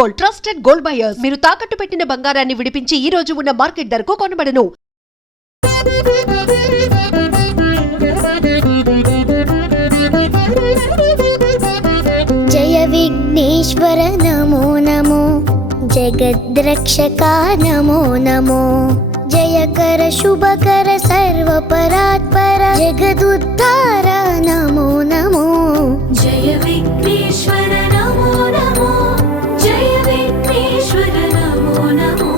Gold, trusted gold buyers. మీరు తాకట్టు పెట్టిన బంగారాన్ని విడిపించి ఈ రోజు ఉన్న మార్కెట్ ధరకు కొనబడను. జయ విఘ్నేశ్వర నమో నమో, జగద్రక్షకా నమో నమో, జయకర శుభకర సర్వపరాత్పర జగదుద్ధార నమో నమో. జయ విఘ్నేశ్వర నమో నమో, జయ విఘ్నేశ్వర నమో నమో,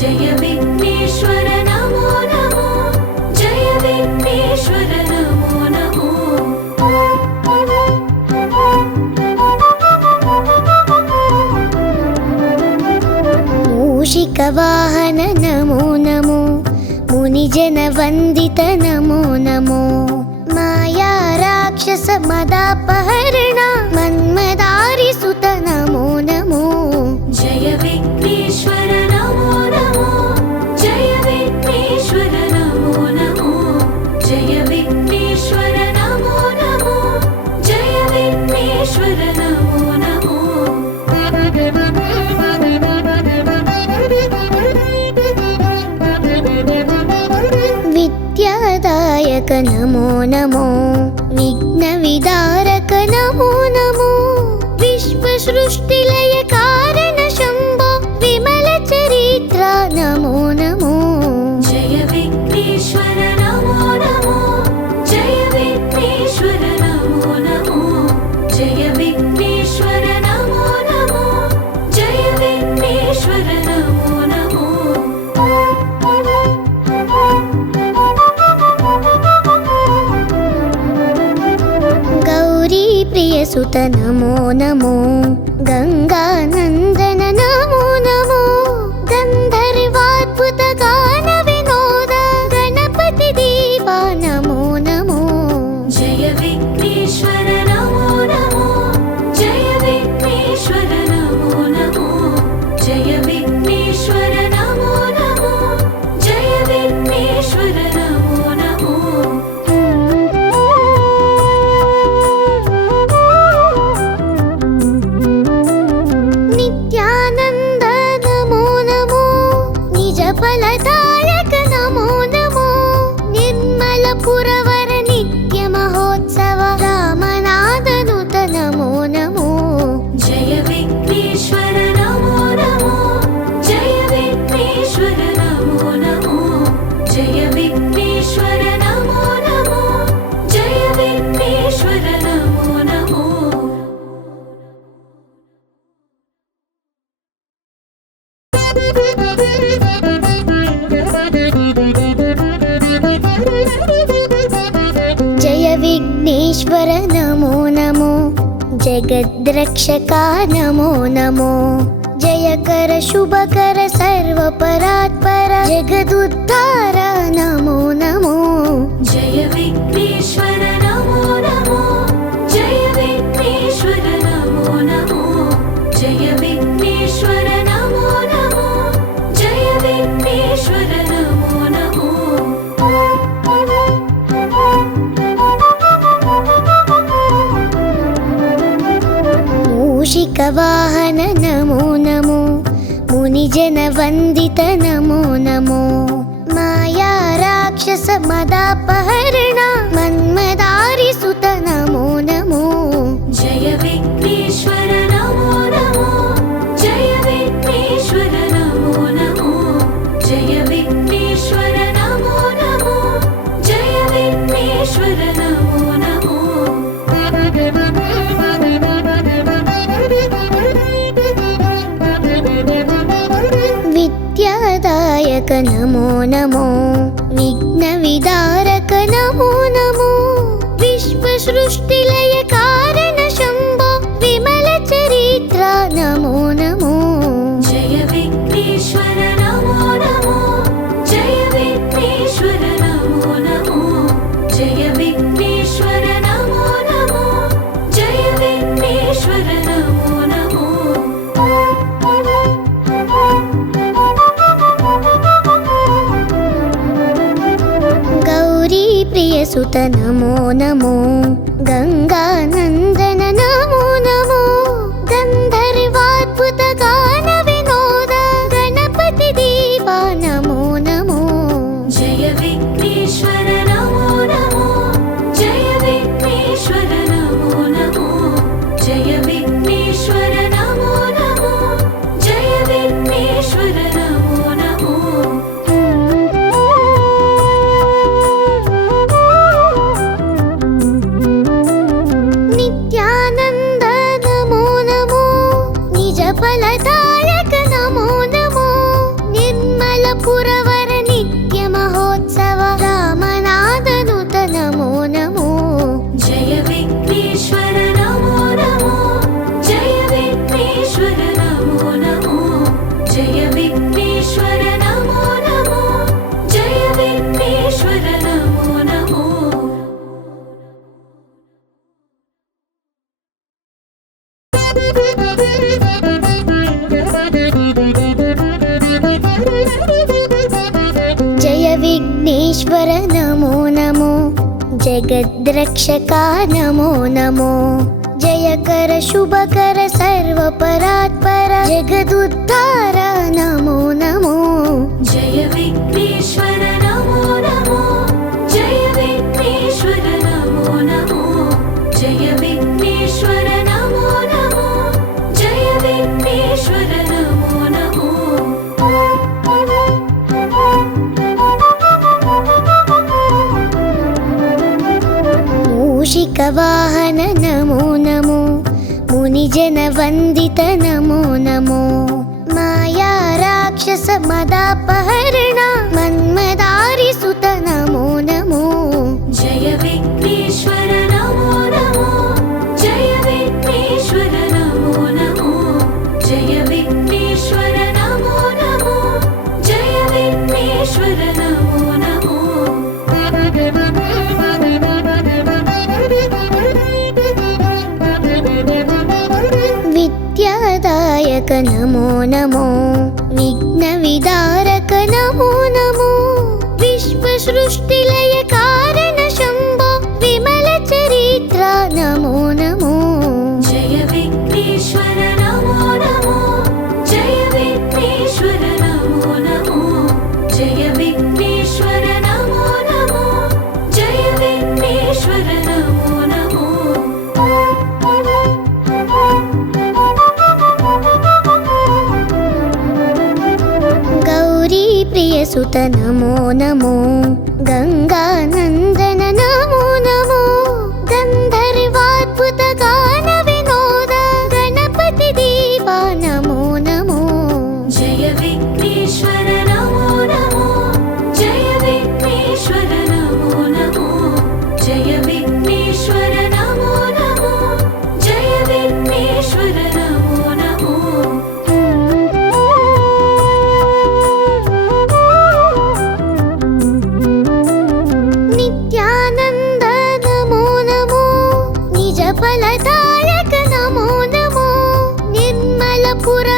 జయ విఘ్నేశ్వర నమో నమో, జయ విఘ్నేశ్వర నమో నమో. మూషిక వాహన నమో నమో, మునిజన వందిత నమో నమో, మాయా రాక్షస మదాపహరణ మన్మదారి సుత నమో నమో. జయ విఘ్నేశ్వర నమో నమో, జయ విఘ్నేశ్వర నమో నమో, జయ విఘ్నేశ్వర నమో నమో, జయ విఘ్నేశ్వర నమో నమో. విద్యాదాయక నమో నమో, విఘ్న విదారక నమో నమో, విశ్వ సృష్టిలయ కారణ శంభో విమల చరిత్ర నమో నమో. జయ విఘ్నేశ్వర నమో నమో, జయ విఘ్నేశ్వర నమో నమో, జయ విఘ్నేశ్వర నమో నమో, జయ విఘ్నేశ్వర నమో నమో. గౌరీ ప్రియ సుత నమో నమో, గంగానందన నమో నమో, గంధర్వాద్భుత గాన వినోద గణపతి దేవా నమో నమో. జయ విఘ్నేశ్వర నమో నమో, జయ విఘ్నేశ్వర నమో నమో, జయ విఘ్నేశ్వర నమో నమో, జయ విఘ్నేశ్వర నమో నమో. నిత్యానంద నమో నమో, నిజ ఫలదాయక నమో నమో, నిర్మల పురవర నిత్య మహోత్సవ రామనాథనుత నమో నమో. జయ విఘ్నేశ్వర నమో నమో, జయ విఘ్నేశ్వర నమో నమో, జయ విఘ్నేశ్వర నమో నమో, జయ విఘ్నేశ్వర నమో నమో. జయ విఘ్నేశ్వర నమో నమో, జగద్రక్షకా నమో నమో, జయకర శుభకర సర్వపరాత్పర జగదుద్ధార నమో నమో. జయ విఘ్నేశ్వర నమో నమో, జయ విఘ్నేశ్వర నమో నమో, జయ విఘ్నేశ్వర నమో నమో, జయ విఘ్నేశ్వర నమో నమో. మూషిక వాహన నమో నమో, మునిజన వందిత నమో నమో, మాయా రాక్షస మదాపహరణ మన్మదారి సుత నమో నమో. జయ విఘ్నేశ్వర నమో నమో, జయ విఘ్నేశ్వర నమో నమో, జయ విఘ్నేశ్వర నమో నమో, జయ విఘ్నేశ్వర నమో నమో. విద్యాదాయక నమో నమో, విఘ్న విదారక నమో నమో, విశ్వ సృష్టిలయ కారణ శంభో విమల చరిత్ర నమో నమో. జయ విఘ్నేశ్వర నమో నమో, జయ విఘ్నేశ్వర నమో నమో, జయ విఘ్నేశ్వర నమో నమో, జయ విఘ్నేశ్వర నమో నమో. గౌరీ ప్రియ సుత నమో నమో, గంగానందన నమో నమో, గంధర్వాద్భుత फलदायक नमो नमो निर्मलपुरवर नित्य महोत्सव रामनादनुत नमो नमो जय विघ्नेश्वर नमो नमो जय विघ्नेश्वर नमो नमो जय विघ्नेश्वर नमो नमो जय विघ्नेश्वर नमो नमो जय विघ्नेश्वर नमो नमो जगद्रक्षका नमो नमो जयकर शुभकर सर्वपरात्पर जगदुद्धार नमो नमो जय विघ्नेश्वर नमो नमो जय विघ्नेश्वर नमो नमो जय विघ्नेश्वर नमो नमो जय विघ्नेश्वर नमो नमो मूषिकवाहन नमो नमो मुनिजनवन्दित नमो नमो माया राक्षस मदापहरण मन्मदारिसुत नमो नमो जय विघ्नेश्वर नमो नमो जय विघ्नेश्वर नमो नमो जय विघ्नेश्वर नमो नमो जय विघ्नेश्वर नमो नमो विद्यादायक नमो नमो विघ्नविदारक नमो नमो विश्वसृष्टिलय कारण शम्भो विमलचरित्र नमो नमो जय विघ्नेश्वर नमो नमो जय विघ्नेश्वर नमो नमो जय विघ्नेश्वर नमो नमो जय विघ्नेश्वर नमो नमो गौरी प्रियसुत नमो नमो गंगानंदन नमो नमो गंधर्वाद्भुत गान विनोद गणपति देवा नमो नमो जय विघ्नेश्वर नमो नमो जय विघ्नेश्वर नमो नमो जय विघ्नेश्वर नमो नमो जय विघ्नेश्वर नमो नमो नित्यानंद नमो नमो निज फलदायक नमो नमो निर्मलपुर